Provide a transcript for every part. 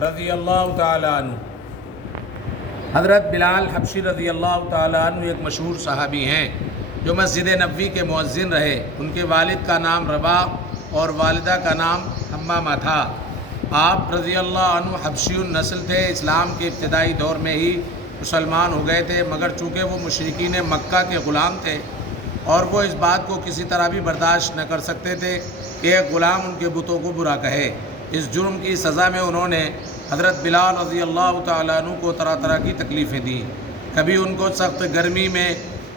رضی اللہ تعالیٰ عنہ، حضرت بلال حبشی رضی اللہ تعالیٰ عنہ ایک مشہور صحابی ہیں جو مسجد نبوی کے مؤذن رہے۔ ان کے والد کا نام رباح اور والدہ کا نام حمامہ تھا۔ آپ رضی اللہ عنہ حبشی النسل تھے، اسلام کے ابتدائی دور میں ہی مسلمان ہو گئے تھے، مگر چونکہ وہ مشرکین مکہ کے غلام تھے اور وہ اس بات کو کسی طرح بھی برداشت نہ کر سکتے تھے کہ ایک غلام ان کے بتوں کو برا کہے۔ اس جرم کی سزا میں انہوں نے حضرت بلال رضی اللہ تعالیٰ عنہ کو طرح طرح کی تکلیفیں دیں۔ کبھی ان کو سخت گرمی میں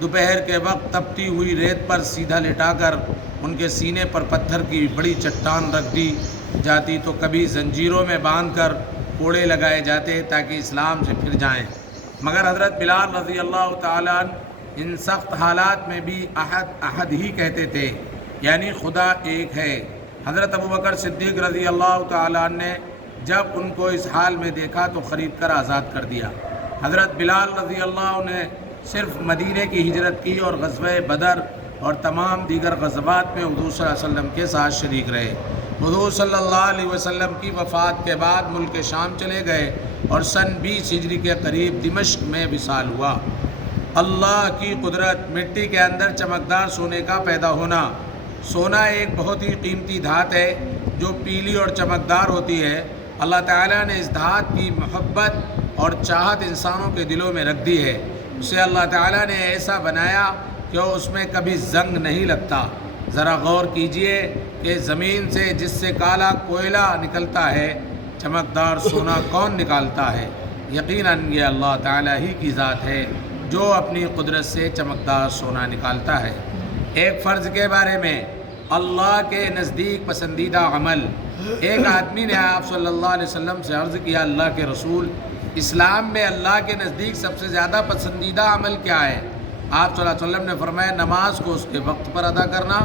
دوپہر کے وقت تپتی ہوئی ریت پر سیدھا لٹا کر ان کے سینے پر پتھر کی بڑی چٹان رکھ دی جاتی، تو کبھی زنجیروں میں باندھ کر کوڑے لگائے جاتے تاکہ اسلام سے پھر جائیں۔ مگر حضرت بلال رضی اللہ تعالیٰ عنہ ان سخت حالات میں بھی احد احد ہی کہتے تھے، یعنی خدا ایک ہے۔ حضرت ابوبکر صدیق رضی اللہ تعالیٰ عنہ نے جب ان کو اس حال میں دیکھا تو خرید کر آزاد کر دیا۔ حضرت بلال رضی اللہ عنہ نے صرف مدینے کی ہجرت کی اور غزوہ بدر اور تمام دیگر غزوات میں حضور صلی اللہ علیہ وسلم کے ساتھ شریک رہے۔ حضور صلی اللہ علیہ وسلم کی وفات کے بعد ملک شام چلے گئے اور سن 20 ہجری کے قریب دمشق میں وصال ہوا۔ اللہ کی قدرت، مٹی کے اندر چمکدار سونے کا پیدا ہونا۔ سونا ایک بہت ہی قیمتی دھات ہے جو پیلی اور چمکدار ہوتی ہے۔ اللہ تعالیٰ نے اس دھات کی محبت اور چاہت انسانوں کے دلوں میں رکھ دی ہے۔ اسے اللہ تعالیٰ نے ایسا بنایا کہ اس میں کبھی زنگ نہیں لگتا۔ ذرا غور کیجئے کہ زمین سے جس سے کالا کوئلہ نکلتا ہے، چمکدار سونا کون نکالتا ہے؟ یقیناً یہ اللہ تعالیٰ ہی کی ذات ہے جو اپنی قدرت سے چمکدار سونا نکالتا ہے۔ ایک فرض کے بارے میں اللہ کے نزدیک پسندیدہ عمل۔ ایک آدمی نے آپ صلی اللہ علیہ وسلم سے عرض کیا، اللہ کے رسول، اسلام میں اللہ کے نزدیک سب سے زیادہ پسندیدہ عمل کیا ہے؟ آپ صلی اللہ علیہ وسلم نے فرمایا، نماز کو اس کے وقت پر ادا کرنا،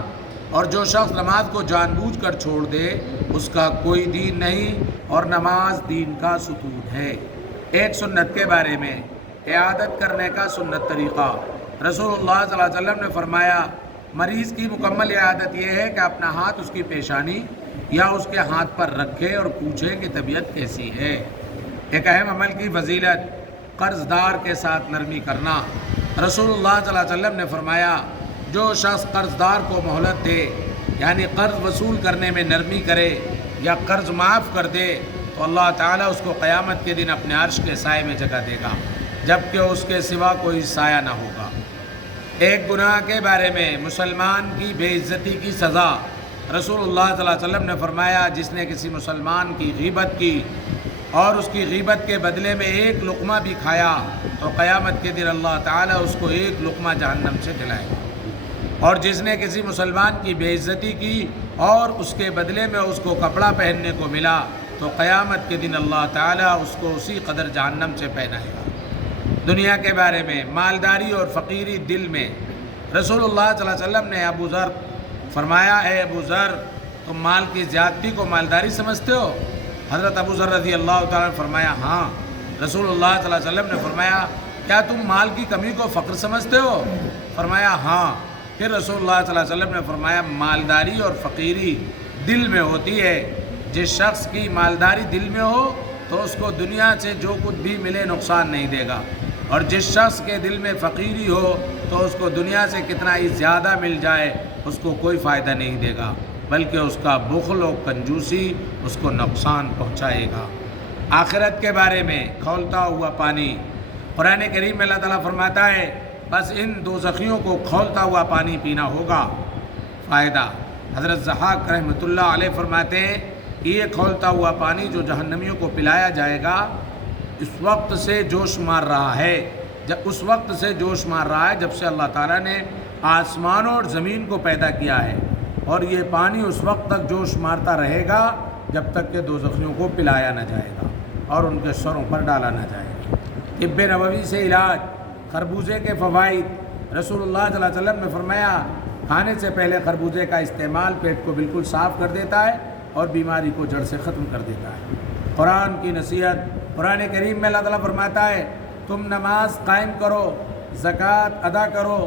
اور جو شخص نماز کو جان بوجھ کر چھوڑ دے اس کا کوئی دین نہیں، اور نماز دین کا ستون ہے۔ ایک سنت کے بارے میں، عیادت کرنے کا سنت طریقہ۔ رسول اللہ صلی اللہ علیہ وسلم نے فرمایا، مریض کی مکمل عیادت یہ ہے کہ اپنا ہاتھ اس کی پیشانی یا اس کے ہاتھ پر رکھے اور پوچھے کہ طبیعت کیسی ہے۔ ایک اہم عمل کی فضیلت، قرض دار کے ساتھ نرمی کرنا۔ رسول اللہ صلی اللہ علیہ وسلم نے فرمایا، جو شخص قرض دار کو مہلت دے، یعنی قرض وصول کرنے میں نرمی کرے یا قرض معاف کر دے، تو اللہ تعالیٰ اس کو قیامت کے دن اپنے عرش کے سائے میں جگہ دے گا، جبکہ اس کے سوا کوئی سایہ نہ ہوگا۔ ایک گناہ کے بارے میں، مسلمان کی بے عزتی کی سزا۔ رسول اللہ صلی اللہ علیہ وسلم نے فرمایا، جس نے کسی مسلمان کی غیبت کی اور اس کی غیبت کے بدلے میں ایک لقمہ بھی کھایا تو قیامت کے دن اللہ تعالیٰ اس کو ایک لقمہ جہنم سے کھلائے گا۔ اور جس نے کسی مسلمان کی بے عزتی کی اور اس کے بدلے میں اس کو کپڑا پہننے کو ملا تو قیامت کے دن اللہ تعالیٰ اس کو اسی قدر جہنم سے پہنائے گا۔ دنیا کے بارے میں، مالداری اور فقیری دل میں۔ رسول اللہ صلی اللہ علیہ وسلم نے ابو ذر فرمایا، اے ابو ذر، تم مال کی زیادتی کو مالداری سمجھتے ہو؟ حضرت ابو ذر رضی اللہ تعالیٰ نے فرمایا، ہاں۔ رسول اللہ صلی اللہ علیہ وسلم نے فرمایا، کیا تم مال کی کمی کو فقر سمجھتے ہو؟ فرمایا، ہاں۔ پھر رسول اللہ صلی اللہ علیہ وسلم نے فرمایا، مالداری اور فقیری دل میں ہوتی ہے۔ جس شخص کی مالداری دل میں ہو تو اس کو دنیا سے جو کچھ بھی ملے نقصان نہیں دے گا، اور جس شخص کے دل میں فقیری ہو تو اس کو دنیا سے کتنا ہی زیادہ مل جائے اس کو کوئی فائدہ نہیں دے گا، بلکہ اس کا بخل و کنجوسی اس کو نقصان پہنچائے گا۔ آخرت کے بارے میں، کھولتا ہوا پانی۔ قرآن کریم میں اللہ تعالیٰ فرماتا ہے، بس ان دوزخیوں کو کھولتا ہوا پانی پینا ہوگا۔ فائدہ، حضرت ضحاک رحمۃ اللہ علیہ فرماتے ہیں، یہ کھولتا ہوا پانی جو جہنمیوں کو پلایا جائے گا، اس وقت سے جوش مار رہا ہے، اس وقت سے جوش مار رہا ہے جب سے اللہ تعالیٰ نے آسمانوں اور زمین کو پیدا کیا ہے، اور یہ پانی اس وقت تک جوش مارتا رہے گا جب تک کہ دوزخیوں کو پلایا نہ جائے گا اور ان کے سروں پر ڈالا نہ جائے گا۔ طب نبوی سے علاج، خربوزے کے فوائد۔ رسول اللہ صلی اللہ علیہ وسلم نے فرمایا، کھانے سے پہلے خربوزے کا استعمال پیٹ کو بالکل صاف کر دیتا ہے اور بیماری کو جڑ سے ختم کر دیتا ہے۔ قرآن کی نصیحت، قرآن کریم میں اللہ تعالیٰ فرماتا ہے، تم نماز قائم کرو، زکوٰۃ ادا کرو،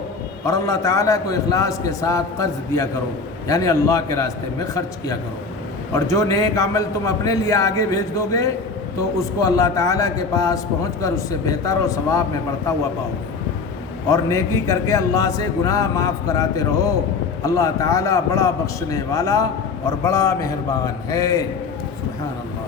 اور اللہ تعالیٰ کو اخلاص کے ساتھ قرض دیا کرو، یعنی اللہ کے راستے میں خرچ کیا کرو۔ اور جو نیک عمل تم اپنے لیے آگے بھیج دو گے تو اس کو اللہ تعالیٰ کے پاس پہنچ کر اس سے بہتر اور ثواب میں بڑھتا ہوا پاؤ گے، اور نیکی کر کے اللہ سے گناہ معاف کراتے رہو۔ اللہ تعالیٰ بڑا بخشنے والا اور بڑا مہربان ہے۔ سبحان اللہ۔